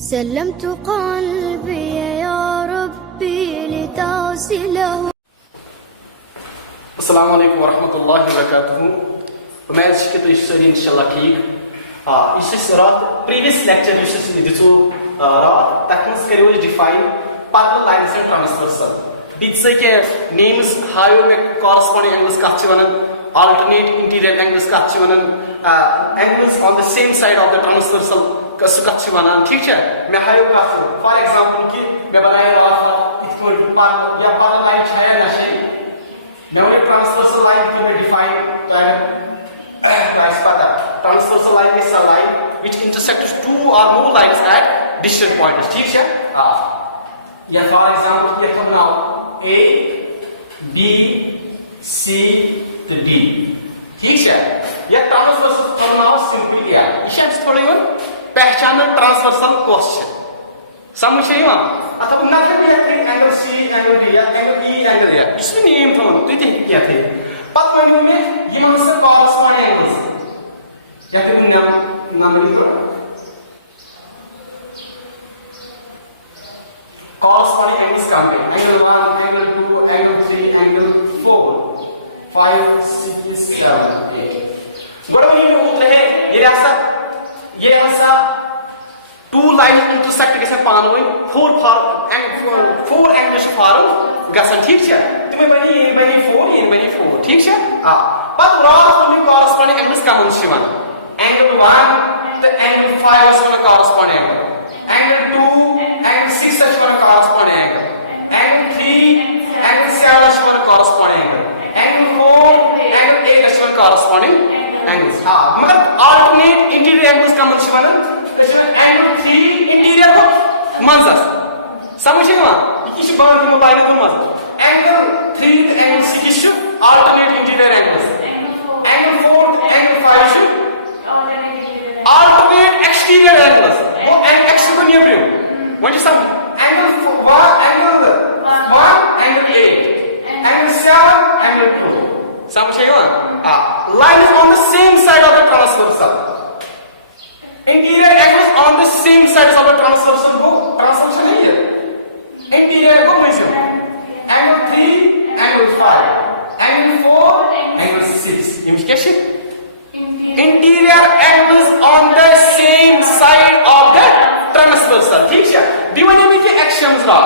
سلمت قلبي يا ربي لتغسله. अस्सलाम वालेकुम वरहमतुल्लाहि वबरकातुहू। उम्मीद है कि तुम सारी इंशाल्लाह ठीक। इस रात प्रीवियस लेक्चर दिसो रात तक मज करो define parallel lines and transversal this के नेम्स हायो में कॉरेस्पॉन्डिंग एंगल्स कथ वनान अल्टरनेट इंटीरियर एंगल्स कथ वनान angles on the same side of the transversal कथ वनान ठीक है। मैं हायो कथ फॉर एग्जांपल कि मैं बनाए रात इत या पैरेलल लाइन छाया ना मैं उन्हें ट्रांसवर्सल लाइन को define transversal line is a line which intersects two or more lines at distant points ठीक है। या फॉर एग्जांपल ये हम now A B C to D ठीक है। या ट्रांसवर्सल हम नाउ सिंपली या ये थोड़ी वन पहचान ट्रांसवर्सल क्वेश्चन समझ है वहां अथवा ना थे एंगल सी एंगल डी या एंगल बी एंगल या इसमें नेम था तो ये क्या थे पत पॉइंट में ये हमसे कॉरेस्पॉन्डिंग एंगल्स या फिर नाम लिख दो कॉरेस्पॉन्डिंग एंगल्स का में एंगल 1 एंगल 2 एंगल 3 एंगल 4 5 6 7 8 बड़ा ये उतरे है ये ऐसा two lines intersect गसन पानवई four angles फॉर्म गसन ठीक है। तुम्हें बनी 4 ठीक है। पत रात में कॉरेस्पॉन्डिंग एंगल्स कमन छिवन एंगल 1 तो एंगल 5 one corresponding angle 2 angle 6 one corresponding angle 3 एंगल 7 वन कॉरेस्पॉन्डिंग एंगल 4 एंगल 8 वन कॉरेस्पॉन्डिंग एंगल्स मगर अल्टरनेट इंटीरियर एंगल्स कमन छिवन एंगल 3 इंटीरियर को मंजर समझे ना ये बात मोबाइल को मंजर एंगल 3 एंगल 6 अल्टरनेट इंटीरियर एंगल्स एंगल 4 एंगल 5 अल्टरनेट एक्सटीरियर एंगल्स वो एक्स को नहीं brave what is sum angle 1 angle 8 angle 7 angle 2 समझे ना line is on the same side of the transversal interior angles on the same sides of the transversal को transversal नहीं है interior को major angle 3 angle 5 angle 4 angle 6 ये क्या है interior angles on the same side of the transversal ठीक है। दिवाने में के एक्शंस रा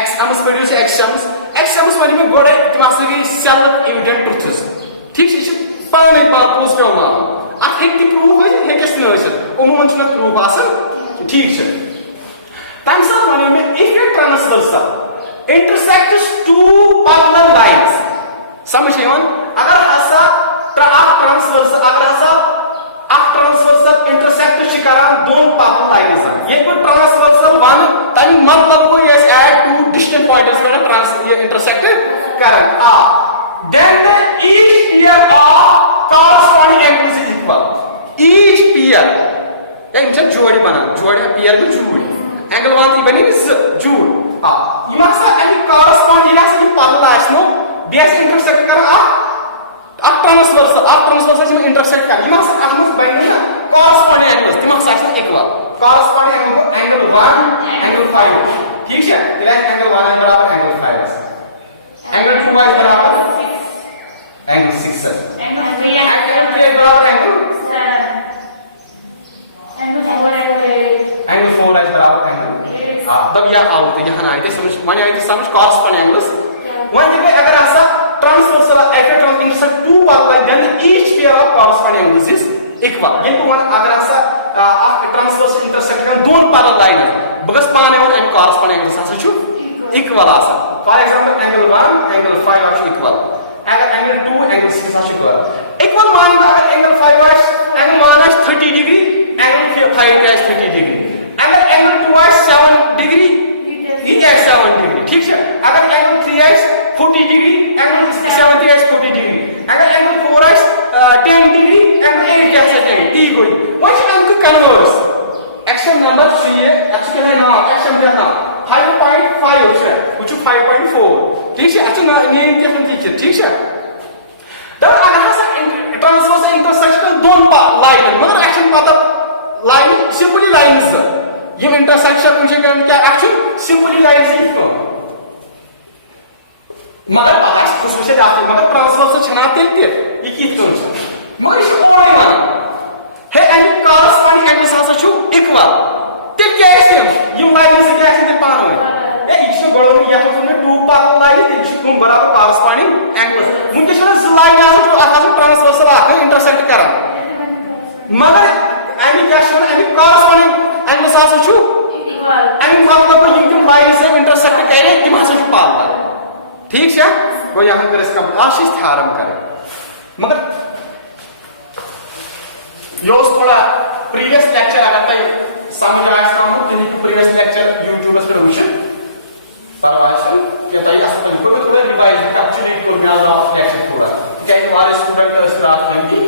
एक्शंस प्रोड्यूस एक्शंस वाली में गोड़े तुम्हारे की सेल्फ एविडेंट ट्रुथ्स ठीक है पाने पोस्ट पे मा at hekti proof है हेकस न है उमूमन छ प्रूफ आसन ठीक है। तम साथ माने में if a transversal intersects two parallel lines समझे वन अगर हसा ट्रांसवर्सल इंटरसेक्ट करा दोन पैरेलल लाइन्स ये को ट्रांसवर्सल वन तनी मतलब को ये ऐड टू डिस्टेंट पॉइंट्स में ये इंटरसेक्ट करन then the each pair of corresponding angles is equal each pair ये जोड़ी बना जोड़ी पेयर को जोड़ी एंगल 1 थी बनी जोड़ ये मासा एंड कॉरेस्पॉन्डिंग है कि पैरेलल आसनो बेस इंटरसेक्ट कर ट्रांसवर्सल में इंटरसेक्ट कर ये मासा आसनो बनी ना कॉरेस्पॉन्डिंग एंगल्स ते मासा आसनो इक्वल कॉरेस्पॉन्डिंग एंगल को एंगल 1 एंगल 5 ठीक है। एंगल 1 बराबर एंगल 5 एंगल 2 बराबर एंगल 6 एंगल 3 बराबर एंगल 7 एंगल 4 बराबर एंगल तब यह आउट यहां आए थे समझ माने आए थे समझ कॉरेस्पॉन्डिंग एंगल्स वहां जगह अगर ऐसा transversal intersect two parallel then each pair of corresponding angles is equal ये को अगर ऐसा ट्रांसवर्सल इंटरसेक्ट कर दोन पैरेलल लाइन बगस पाने और एंड कॉरेस्पॉन्डिंग एंगल्स आसा छु इक्वल आसा for example angle 1 angle 5 are equal अगर एंगल 2 एंगल 6 आर इक्वल माने अगर angle 5 are angle 1 are 30 degree angle 5 are 30 degree अगर एंगल 2 आर 7 डिग्री ये 7 डिग्री ठीक है। अगर angle 3 are 40 degree angle 7 are 40 degree अगर एंगल 4 आर 10 डिग्री एंगल 8 कैसे 10 टी कोई what is angle converse action number 3 है एक्शन है ना एक्शन क्या ना 5.5 है which is 5.4 ठीक है। अच्छा नेम क्या समझिए ठीक है। तब अगर हसा ट्रांसवर्सल इंटरसेक्शन दोन लाइन मगर एक्शन पता लाइन सिंपली लाइन्स यम इंटरसेक्शन कुछ क्या एक्चुअली सिंपली लाइन से तो मगर आज खुश खुश आते मगर ट्रांसफर से छना तेल ये कित तो मगर इस ओने वन है एंड कॉरस्पॉन्डिंग एंगल्स आल्सो छु इक्वल तेल क्या है यम लाइन से क्या है पान में ए इशु गड़ो या तो हमने टू पैरेलल लाइन इशु तुम बराबर कॉरस्पॉन्डिंग एंगल्स मुझे जो लाइन आ जो आहा ट्रांसवर्सल आके इंटरसेक्ट करा मगर एंड क्या show and corresponding angles also छु इक्वल एंड मतलब पर यम लाइन से इंटरसेक्ट करे कि मासे छु पार ठीक है वो यहां कर इसका आशीष थ्योरम करें मगर यो थोड़ा प्रीवियस लेक्चर अगर तक समझ रहा है तो दिन प्रीवियस लेक्चर YouTube पे रिवीजन तरह क्या चाहिए असल में थोड़ा रिवाइज एक्चुअली को मैं लास्ट लेक्चर थोड़ा क्या वाले स्टूडेंट स्टार्ट करेंगे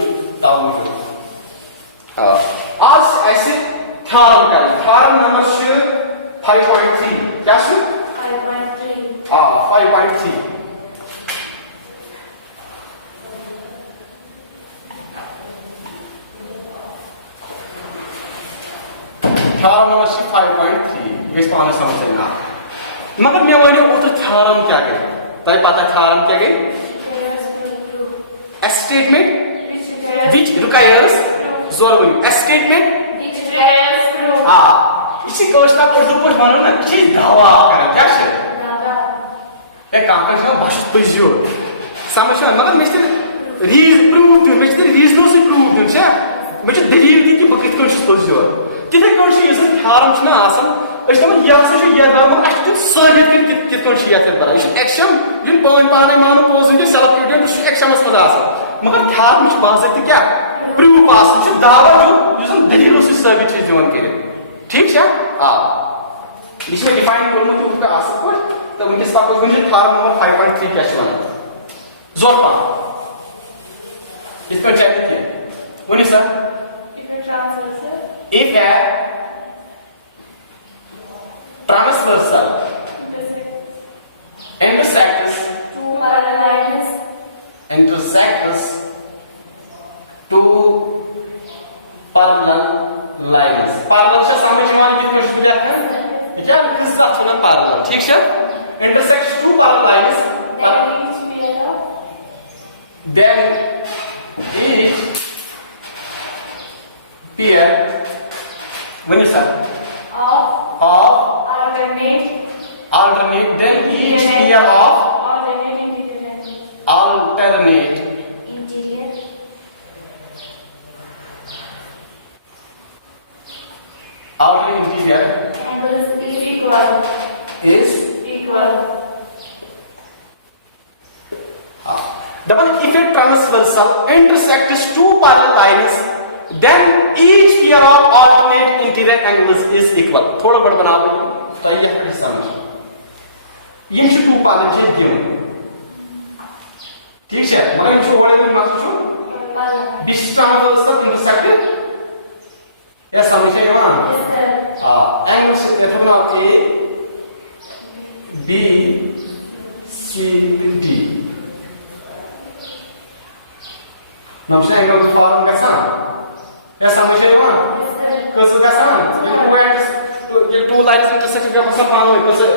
तब मुझे आज ऐसे थ्योरम करें थ्योरम नंबर 5.3 क्या है 5.3 थ्योरम नंबर 5.3 ये पाने समझना मगर मैं वही उतर थ्योरम क्या गए तय पता थ्योरम क्या गए a statement which requires जोरबुल a statement which requires proof इसी कोष्टा को उर्दू पर मानो ना इसी दावा करें क्या है एक काम करना बस बुझियो समझो मगर मिस्टर रीज प्रूफ दिन मिस्टर रीजन से प्रूफ दिन छे मुझे दलील दी कि बकित को बुझियो तिथे कोन छ ये थ्योरम छ ना आसन अस दम या से ये दाम अस तित साबित कर कित कोन छ ये पर इस एक्शन इन पॉइंट पाने मानो पोजिंग के सेल्फ एविडेंस एक्शन मस आसन मगर थ्योरम छ बाजत क्या प्रूफ आसन छ दावा जो दलील से साबित छ जीवन के ठीक है हां इसमें डिफाइन करना तो उसका आसन को तो उनके साथ कुछ थ्योरम नंबर 5.3 क्या छ बना जोर पा इसको चेक कीजिए बोलिए sir if a transversal intersects two parallel lines parallel से सामने समान कितने शुरू जाते हैं क्या किसका चुनाव parallel ठीक है intersects two parallel lines then each pair when you say of alternate then each pair of alternate interior angles is equal double if a transversal intersects two parallel lines then each pair of alternate interior angles is equal थोड़ा बड़ा बना लो तो ये है समझ ये जो to parallel है दियो ठीक है मगर जो वाले में मास जो this transversal intersected या समझे ना हां एंगल से देखो ना A B C D notion angle form कैसा या समझे ना कसं गसान ये टू लाइन्स इंटरसेक्ट का कसं पान होय कसं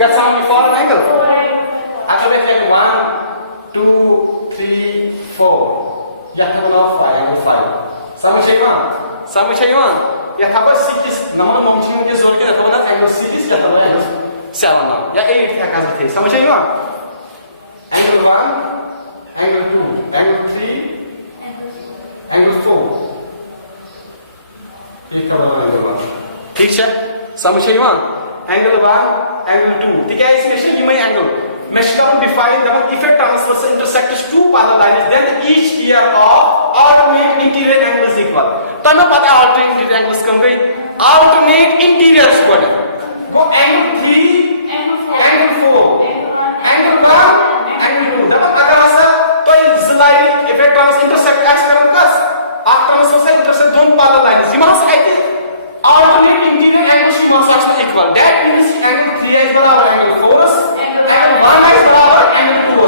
गसान मी फॉर एन एंगल आता वे टेक 1 2 3 4 या तो 5 समझे ना या था बस 6 नंबर मोमचिंग के जोर के था ना एंगल 6 या था एंगल 7 या 8 क्या कर थे समझे ना एंगल 1 एंगल 2 एंगल 3 एंगल 4 ठीक है समझे एंगल 1 एंगल 2 ठीक है इसमें ये मैं एंगल मैं करूं define the if a transverse intersects two parallel lines then each pair of alternate interior angles equal तब पता है alternate interior angles कम गई alternate interior स्क्वायर वो एंगल 3 एंगल 4 एंगल 1 एंगल 2 जब अगर ऐसा तो इस line if a trans intersect एक्स करन कस ट्रांसवर्स इंटरसेक्ट दोन पैरेलल लाइंस यहां से आते alternate interior angles must be equal that means angle 3 is बराबर angle 4 angle 1 is बराबर angle 2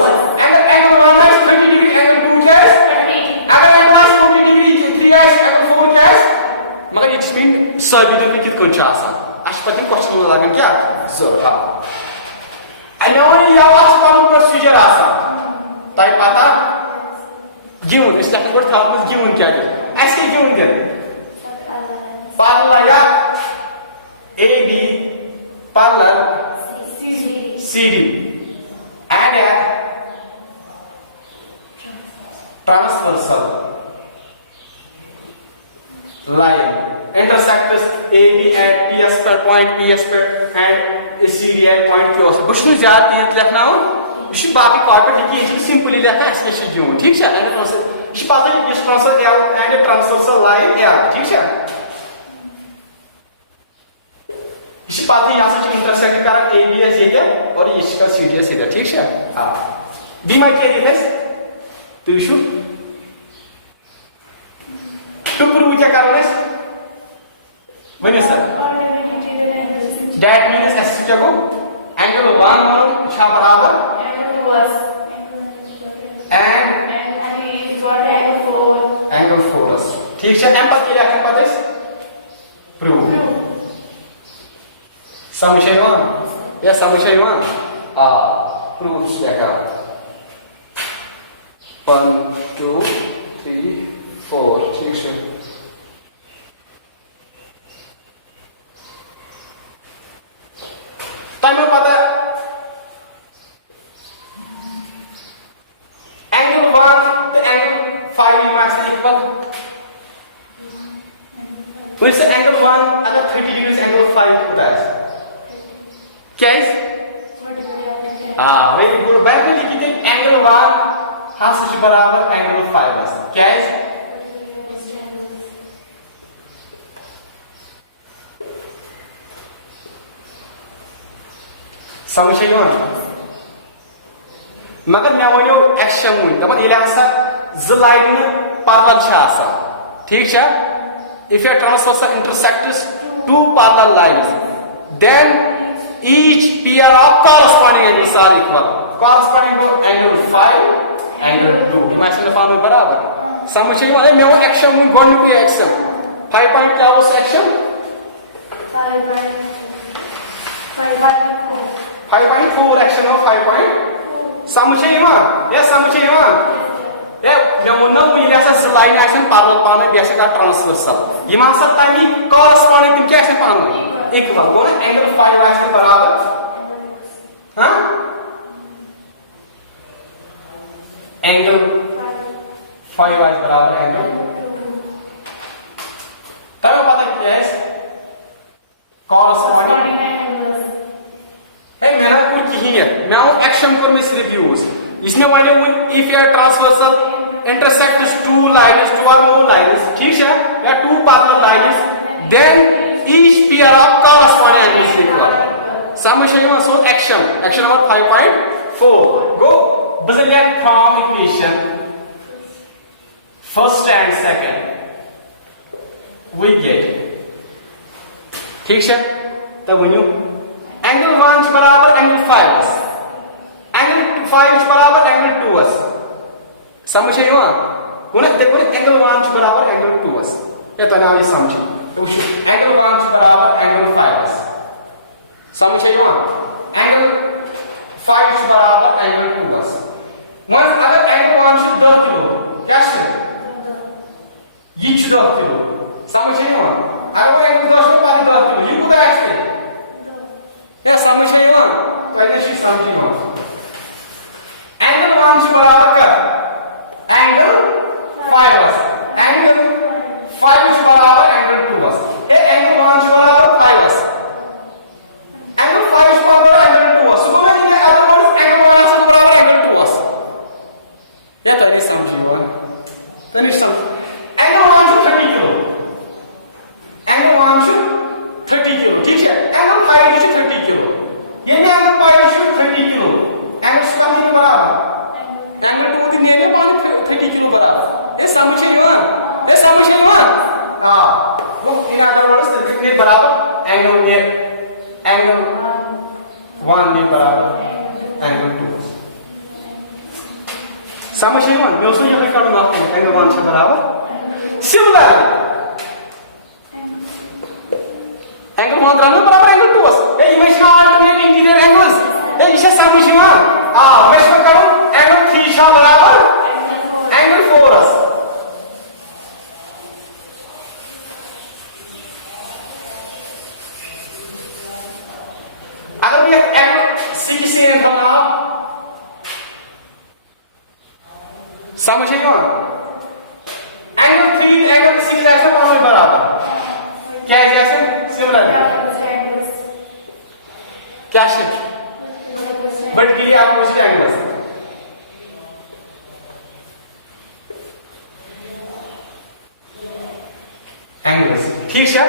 angle 1 is 30 degree angle 2 is 30 angle 1 is 40 degree 3 is angle 4 is मगर ये which mean sabit kit kun cha asan ashpatin question lagan kya zora anoni yawas pan procedure asan tai pata given is like what thought was given kya hai aise given kya parallel ya AB parallel CD and a transversal line intersects AB at PS per point PS per and CD at point Q. Bushnu ज़्यादा तेज लिखना हो, इसी बाकी कॉर्पोरेट लिखी इसी सिंपली लिखना ऐसे ऐसे जो ठीक है and transversal इसी बात है इस transversal L and a transversal line L ठीक है इसी बात है यहाँ से intersect करक ABS ये क्या और इसका CDS इधर ठीक है हाँ B might क्या दिखा तो इशू to prove क्या करना है when is that that means ऐसे क्या को angle 1 छा बराबर and angle 4 ठीक है m पर क्या लिखना पड़ता है prove समुच्चयवान या समुच्चयवान prove लिखा 1 2 3 4 ठीक है टाइम पता है angle 1 to angle 5 max equal तो इस angle 1 अगर 30 degrees angle 5 होता है क्या है वेरी गुड बैक में लिखी थी angle 1 हाँ से बराबर angle 5 क्या है समझिए मगर मैं वनो एक्शन मुन दपन ये हसा ज लाइन पैरेलल छ आसान ठीक है if a transversal intersects two parallel lines then each pair of corresponding angles are equal corresponding to angle 5 angle 2 इमेजिन पानो बराबर समझिए मैं वो एक्शन मुन गोन को एक्शन 5 पॉइंट क्या हो एक्शन 5.4 action of 5 point समुच्चय मा ये समुच्चय मा ये मेमोना मुझे ऐसा line action parallel पाने बेसिक का transversal ये मान सकता है कि corresponding तुम कैसे पानो equal कौन angle 5 के बराबर हाँ angle 5 बराबर angle तब पता क्या है corresponding मेरा कुछ नहीं है मैं हूं एक्शन पर में सिर्फ यूज इसने वाले इफ या transversal intersects two lines two or more lines ठीक है या two parallel lines then each pair of corresponding angles is equal समझिए so action number 5.4 go Brazilian form equation first and second we get ठीक है तब वन्यू angle 1 बराबर angle 5 angle 5 बराबर angle 2 समझे यो कोने देखो angle 1 बराबर angle 2 ये तो ना ये समझे तो angle 1 बराबर angle 5 समझे यो angle 5 बराबर angle 2 मन अगर angle 1 से 10 किलो क्या है ये 10 किलो समझे यो अगर angle 10 के बाद 10 किलो ये कुछ ऐसे या समझिए ना पहले चीज समझिए ना एंगल 1 से बराबर का एंगल 5 एंगल 5 से बराबर एंगल 2 ये एंगल 1 से बराबर 5 एंगल 5 से बराबर एंगल 2 सुनो ये अदर वर्ड एंगल 1 से बराबर एंगल 2 ये तो नहीं समझिए ना तो नहीं समझ एंगल 1 से 30 किलो एंगल 1 से 30 किलो ठीक है एंगल 5 से 30 किलो ये भी एंगल 5 से 30 किलो एंगल स्क्वायर के बराबर एंगल 2 दिन ये भी 30 किलो बराबर ये समझिए ना हां तो इन अदर वर्ड्स कितने बराबर एंगल 1 ने बराबर एंगल 2 समझिए ना मैं उसको यहां कर दूंगा एंगल 1 से बराबर सिमिलरली एंगल 1 द्राव बराबर एंगल 2 ए ये छ अल्टरनेट इंटीरियर एंगल्स ए ये समझ यहां मैं करूं एंगल 3 छ बराबर एंगल 4 अगर ये एंगल सी से निकालना समझ यहां एंगल 3 एंगल 6 जैसे पांच बराबर क्या है जैसे सिमिलर क्या है बट के लिए आपको इसके एंगल्स ठीक है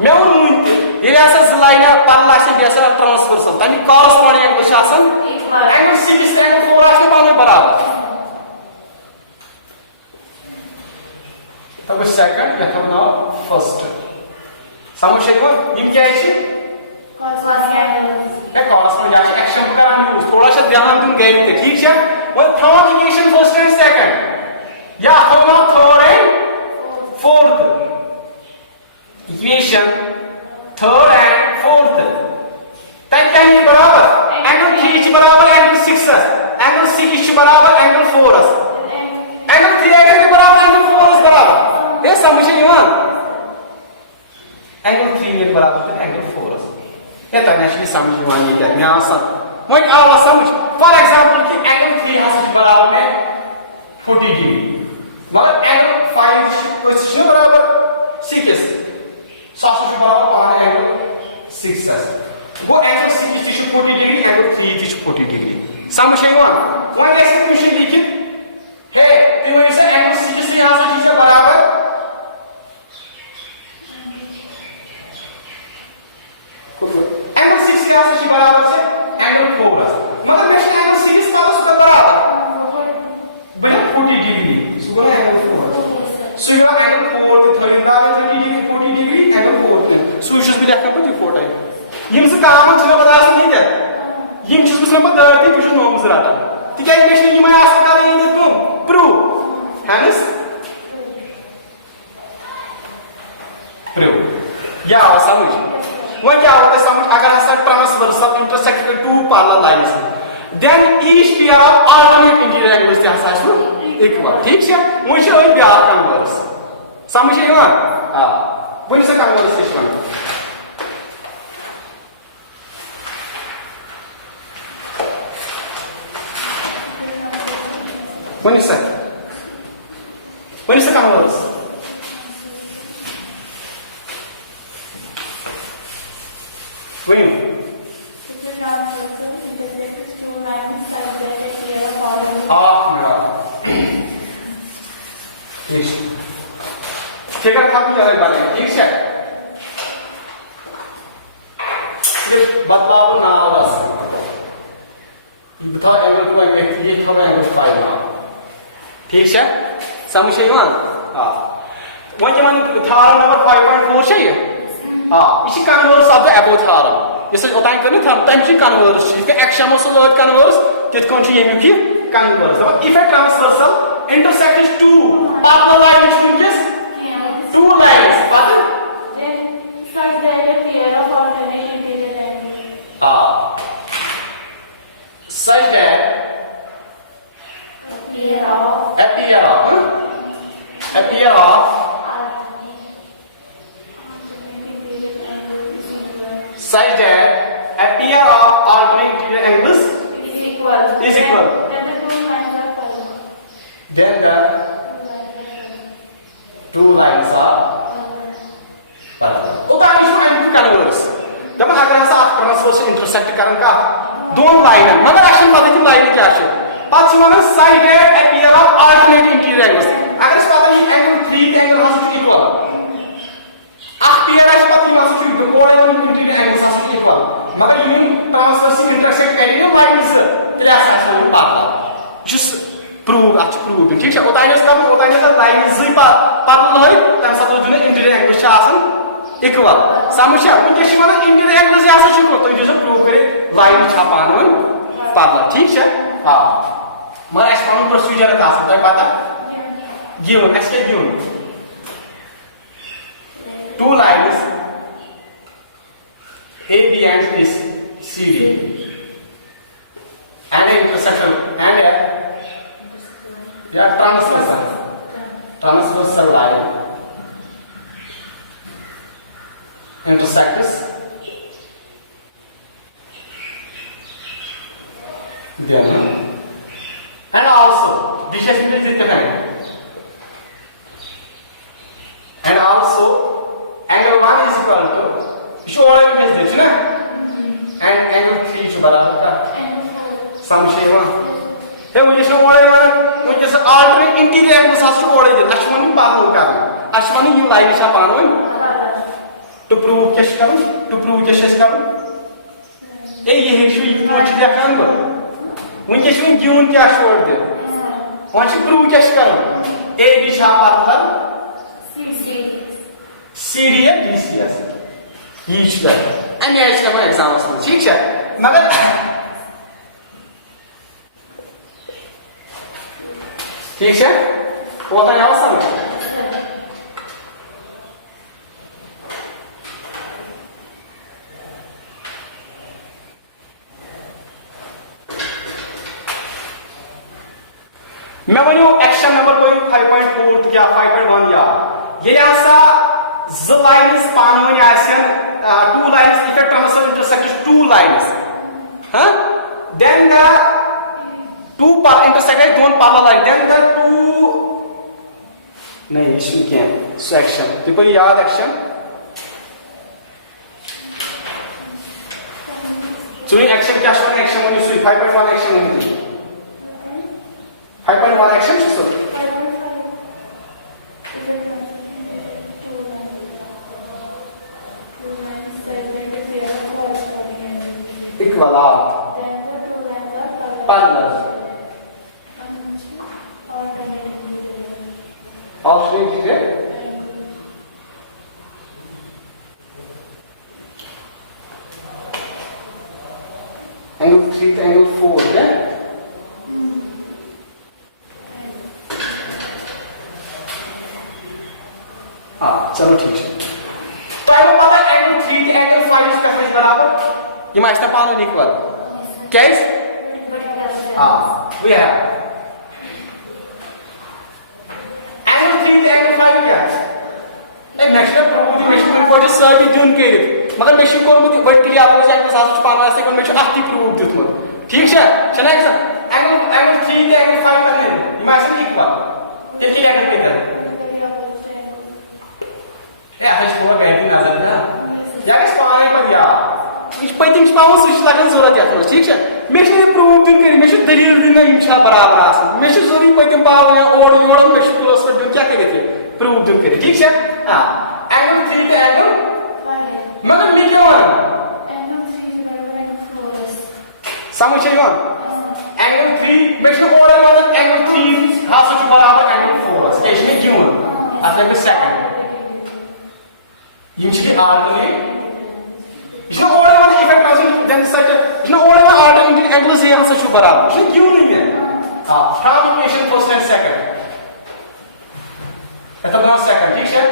मैं वो ये ऐसा लाइन पल्ला से बेसा ट्रांसवर्सल तमी कॉरेस्पॉन्डिंग एंगल शासन एंगल 6 एंगल 4 आसे पाने बराबर तब सेकंड लिखम नाउ फर्स्ट समझ ये क्या है कॉरेस्पॉन्डिंग या एक्शन कराने यूज थोड़ा सा ध्यान दूं गए ठीक है वो third equation first and second या हम third and fourth equation third and fourth तक क्या है बराबर एंगल 3 बराबर एंगल 6 एंगल 6 बराबर एंगल 4 एंगल 3 के बराबर एंगल 4 बराबर ये समझ यहां एंगल 3 के बराबर एंगल 4 ये तो नेचुरली समझ यहां ये क्या मैं आसान वही आवा समझ फॉर एग्जांपल कि एंगल 3 हस बराबर है 40 डिग्री मगर एंगल 5 पोजीशन बराबर 6 सासु बराबर पाने एंगल 6 वो एंगल 6 40 डिग्री एंगल 3 40 डिग्री समझ यहां वही ऐसे क्वेश्चन लिखित है कि वैसे एंगल 6 यहां से बराबर एंगल 6 यहां से बराबर से एंगल 4 मतलब नेक्स्ट एंगल 6 का उसका बराबर बने 40 डिग्री सुबह एंगल 4 सो यहां एंगल 4 थे 30 का 30 डिग्री 40 डिग्री एंगल 4 थे सो इस भी लिखना पड़ती 4 टाइम यम से काम छ बता नहीं दे यम चीज बस नंबर 30 पुश नो मजराटा तिका इक्वेशन यम आस का ये तो प्रूव हैंस प्रूव या समझ वो क्या होता है समझ अगर ऐसा transversal intersect two parallel lines then each pair of alternate interior angles ते हसा छ इक्वल ठीक है वो छ ओइ ब्या कन्वर्स समझ यहां हां वो से कन्वर्स छ when is the converse when the transversal intersects two lines such that they share a parallel. ठीक है था क्या बात है ठीक है ये बदलाव ना बस बता एंगल 2 एंगल 3 था एंगल 5 ना ठीक है समझ यहां हां वहां के मन थारम नंबर 5.4 छ ये हां इसी कन्वर्स ऑफ द अबो थारम इस ओताई करने था तम छी कन्वर्स छी के एक्शन मो सो कन्वर्स कित कोन छी येमु की कन्वर्स अब if a transversal intersects two parallel lines to this two lines but Then such that a pair of alternate interior angles. Such that A pair of such that a pair of alternate interior angles is equal. Is equal. Then the two lines are parallel. then the two lines are parallel तो का इसमें angle converse दमन अगर हम साथ ट्रांसवर्स से इंटरसेक्ट करन का दोन लाइन मगर एक्शन पद्धति लाइन क्या है पांच वन साइड है pair of alternate interior angles अगर इस बात में एंगल 3 एंगल हस इक्वल आ पेयर है बात में हस इक्वल कोऑर्डिनेट इंटीरियर एंगल्स हस इक्वल मगर यूनिट ट्रांसवर्स से इंटरसेक्ट करेंगे लाइंस क्लास हस पार्लल जस्ट प्रूव अच्छा प्रूव ठीक है ओताइनस कम ओताइनस लाइन इज पार्लल है तम सब जो इंटीरियर एंगल छ आसन इक्वल समझा उनके शिवाना इंटीरियर एंगल्स या से इक्वल तो ये जो प्रूव करे लाइन छ पावन पार्लल ठीक है हां मैं एक्सपेरिमेंट प्रोसीजर का सकता है पता गिवन एक्सके given two lines intersects. Then, and also, this is and also, angle 1 is equal to, show all of this, and angle 3 is barabar. Some shape. Hey, we just know what I want. We just alternate interior angles as to what I did. Ashwani Panoka. Ashwani, you line is up on to prove Keshkam, to prove Keshkam. Hey, you should put the camera. When you should give the ashword there. Once you prove Keshkam, A B Shapatla, CD and DCS. Each level. And there's an example. Teacher, Mother. ठीक है होता है समझ मैं वनु action number कोई 5.4 क्या 5.1 या ये ऐसा z lines पानवनी आसन two lines if a transfer intersects two lines then the two intersect don't parallel line then the two नहीं इशू क्या so action देखो ये याद action चुनिए action क्या show action one issue 5.1 action one 5.1 action सो equal parallel alternate है angle 3 to angle 4 है हाँ चलो ठीक है तो आपको पता है angle 3 to angle 5 इसका फेस बराबर ये माइस्टर पानो इक्वल क्या है हाँ we have what is सर्टी जून के मगर मे कोर्मुत वर्टिकली अपोज एंगल आस पानस मे अत प्रूव दितमुत ठीक है छना एंगल 3 ते एंगल 5 करने इमा से इक्वल ये क्या है कहता है आज पूरा बैठिंग नजर है या इस पाने पर या इस पैतिंग पावन सुच लगन जरूरत है ठीक है मे प्रूव दिन कर मे दलील दिन इंशा बराबर आसन मे जरूरी पैतिंग पावन या और योड़ मे प्लस पर दिन क्या करिए प्रूव दिन कर ठीक है हां angle 3 to angle मगर मी क्या वन angle 3 to angle 4 समझ चाहिए वन angle 3 मैं इसको और angle 3 हाफ से बराबर angle 4 है इसमें क्यों मतलब कि सेकंड यूजुअली alternate इसमें और इफेक्ट ट्रांजिशन देन सच इसमें और alternate angle से यहाँ से बराबर इसमें क्यों नहीं है हाँ from equation first and second это у нас second ठीक है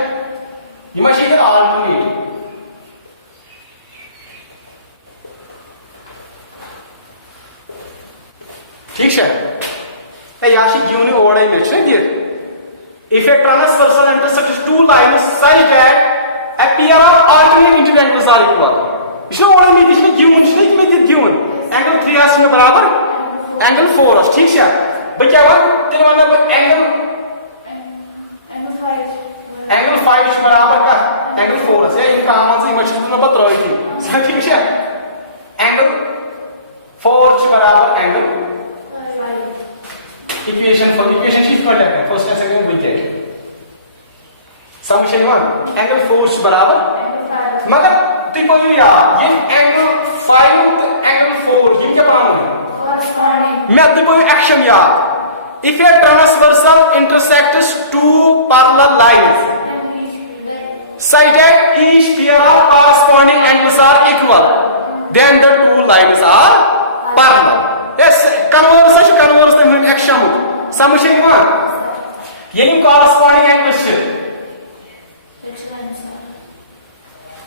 ये मशीन alternate ठीक है या यूनि ओडे मे दिर if a transversal intersects two lines such that a pair of alternate interior angles are equal इसमें ओडे में इसमें यून इसमें में दिर यून एंगल 3 आस में बराबर एंगल 4 आस ठीक है भाई क्या हुआ तेरे मतलब एंगल 5 बराबर का एंगल 4 आस ये काम से मशीन में बता रही थी ठीक है एंगल 4 बराबर angle equation for equation sheet कर लेते हैं फर्स्ट एंड सेकंड में क्या समीशन 1 एंगल 4 बराबर मगर देखो यार ये एंगल 5 एंगल 4 ये क्या बना है मैं देखो एक्शन यार if a transversal intersects two parallel lines such that each pair of corresponding angles are equal then the two lines are parallel yes converse में एक्शन समझे कि वन ये corresponding angles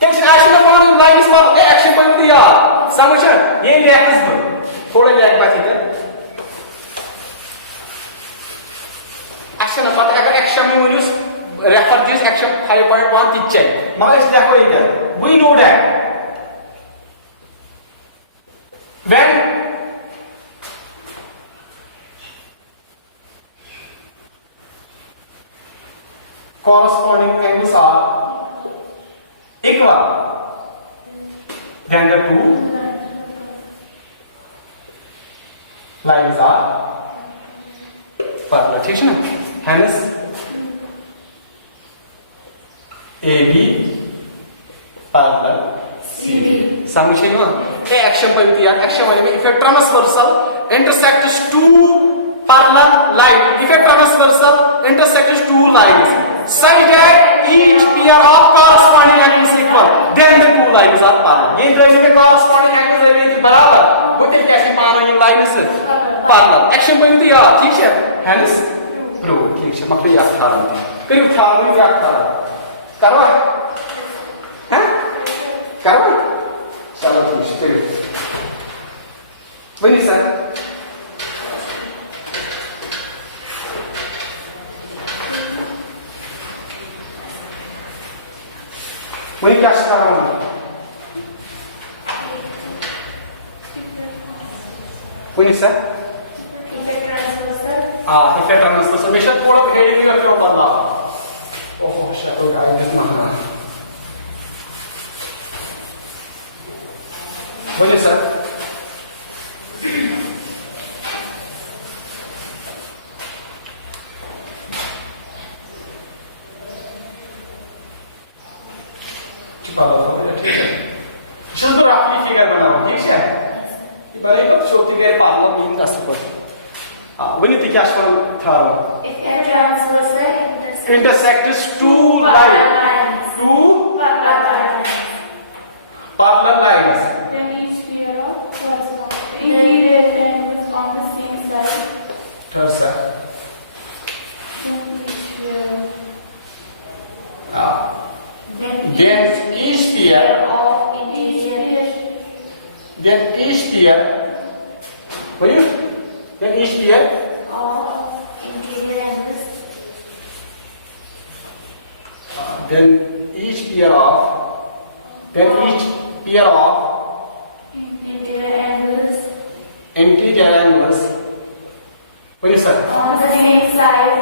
क्या एक्शन पर लाइंस पर एक्शन पर यार समझे ये लेग्स पर थोड़ा लेग बाकी है एक्शन पर अगर एक्शन में use refer this action 5.1 to check. Mama, let's check it. We know that when corresponding angles are equal, then the two lines are parallel. ठीक है ना? Hence AB parallel CD. समझिए ना? ये action पर दिया. Action वाले में if a transversal intersects two parallel lines, if a transversal intersects two lines, such that each pair of corresponding angles is equal, then the two lines are parallel. ये द्रव्य के corresponding angles है बराबर. वो तो कैसे पाना ये lines parallel. Action पर दिया. ठीक है? Hence prove. ठीक है? मतलब ये आधार है. करीब आधार में ये आधार. करवा हैं करवा चलो ठीक है वही सर वही क्या कर रहा हूं वही सर इफेक्ट ट्रांसफर हमेशा थोड़ा हेड में रखो पता ओह शिट तो गाइस कितना है बोलिए सर चलो तो आपकी फिगर बनाओ ठीक है बड़े को छोटी गए पालो मीन का सुपर वही तो क्या स्वर था effect transfer intersects two lines. Two parallel lines. Then each pair of interior angles on the same side. Sure, sir. Then each pair. Then each pair. Of interior. Then each pair. What you? Then each pair. Of interior angles. Then each pair of Interior angles. What is that? On the same side.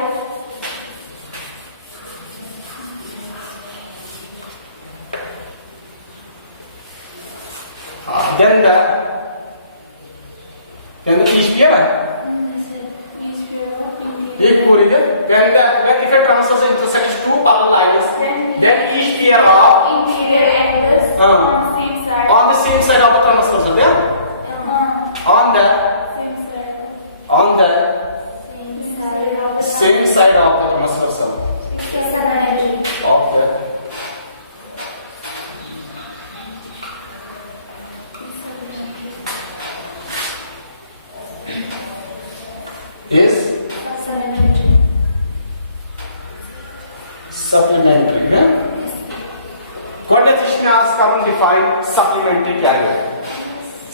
Then each pair. Each pair of interior. एक पूरी दे. When if a transversal intersects two parallel lines, then each pair of Interior angles on the same side. the same side of the transversal. Yeah. On the Same side. same side of the transversal. It's an energy. Okay. Is supplementary. Yeah. Quantity as common defined supplementary क्या है?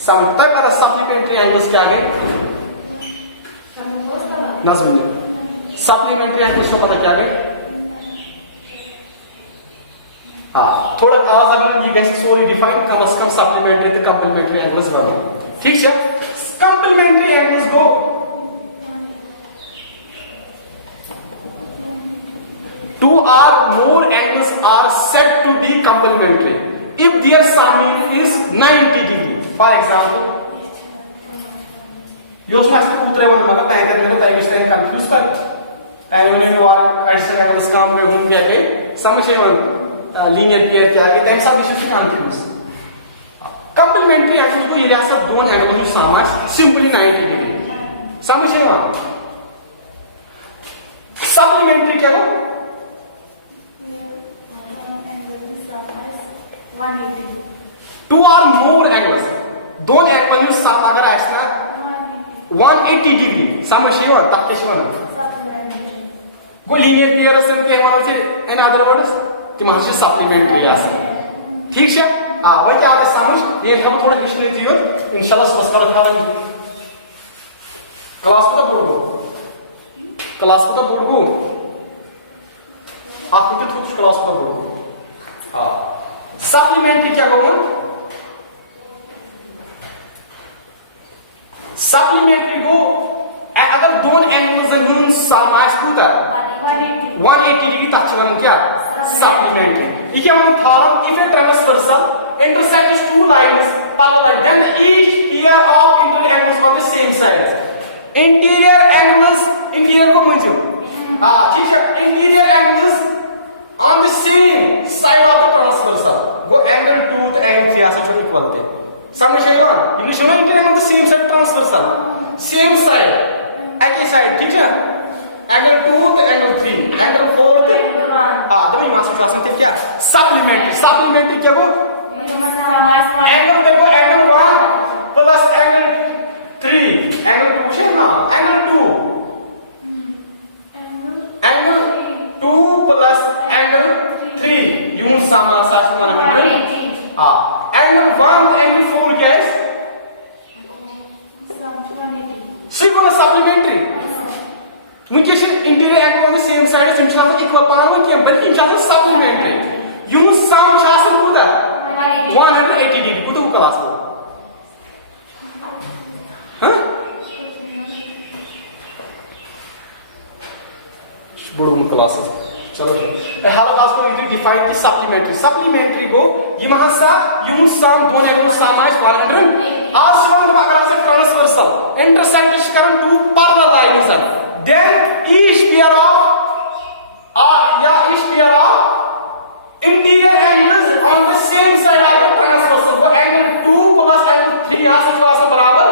समझता है पता supplementary angles क्या है? ना समझे. Supplementary angles को पता क्या है? हाँ थोड़ा आज अगर ये कैसे सोरी डिफाइन कम से कम supplementary तो complementary angles बनो. ठीक है? Complementary angles को two or more angles are said to be complementary if their sum is 90 degree. For example, यो उसमें ऐसे उतरे वन मगर पैंकर में तो पैंकर से कंफ्यूज कर पैंकर में वार ऐसे एंगल्स काम में घूम के गए समझे वन लीनियर पेयर क्या है तैम सब इश्यूज की कंफ्यूज कंप्लीमेंट्री एंगल्स को ये रियासत दोन एंगल्स में सामाज सिंपली 90 डिग्री समझे वन सप्लीमेंट्री क्या हो two or more angles दोन एंगल में सम अगर आसना 180 डिग्री समझिए वन तक किसी वन वो लीनियर पेयर असन के मानो छे इन अदर वर्ड्स कि मानो सप्लीमेंट्री आसन ठीक है हां वो क्या है समझ ये हम थोड़ा हिस्ट्री दियो इंशाल्लाह बस करो खाला क्लास को तो बुड़गो आपको थोड़ा क्लास पर हाँ सप्लीमेंट्री क्या गो सप्लीमेंट्री गो अगर दोन एंगल्स सम कूत 180 डिग्री तक क्या सप्लीमेंट्री यह क्या वन थान if a transversal intersects two lines parallel then each pair of interior angles on the same side interior को मुझे ठीक है interior angles on the same side of the transversal वो angle 2 to angle 3 ऐसे जो इक्वल थे समझ रहे हो इंग्लिश में interior on the same side transversal same side एक ही side ठीक है angle 2 to angle 3 angle 4 to दो मास में आसान थे क्या supplementary क्या वो angle देखो angle 1 plus angle 3 angle 2 है ना angle 2 plus angle 3 यूं समासा माना हां angle 1 angle 4 क्या है सिर्फ supplementary वुनकेश interior angle on the same side is equal power one क्या बल्कि supplementary यूं सम आसान कुदा 180 डिग्री कुछ क्लास को हाँ बड़ो क्लास चलो हाल क्लास को इधर डिफाइन की सप्लीमेंट्री को ये महासा यूं सम दोन एंगल सम 100 आज शिवन अगर से ट्रांसवर्सल इंटरसेक्ट करन two parallel lines then each pair of interior angles on the same side of the transversal so angle 2 plus angle 3 यहाँ से जो बराबर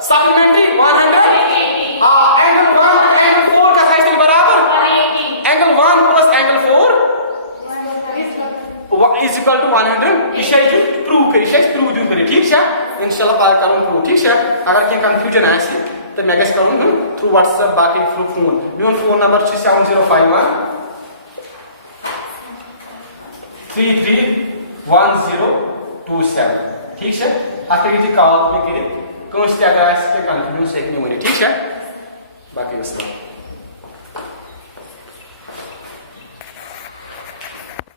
supplementary 180 angle 1 angle 4 का साइड बराबर 180 angle 1 plus angle 4 is equal to 100 इसे प्रूव करें ठीक है इंशाल्लाह पार करूँ प्रूव ठीक है अगर कहीं कंफ्यूजन आए तो मैं गैस करूँ थ्रू व्हाट्सएप बाकी थ्रू फोन मेरा फोन नंबर 7051 331027 ठीक है आखिर की कॉल में करें कौन सी अगर ऐसे कंफ्यूजन से नहीं होने ठीक है बाकी बस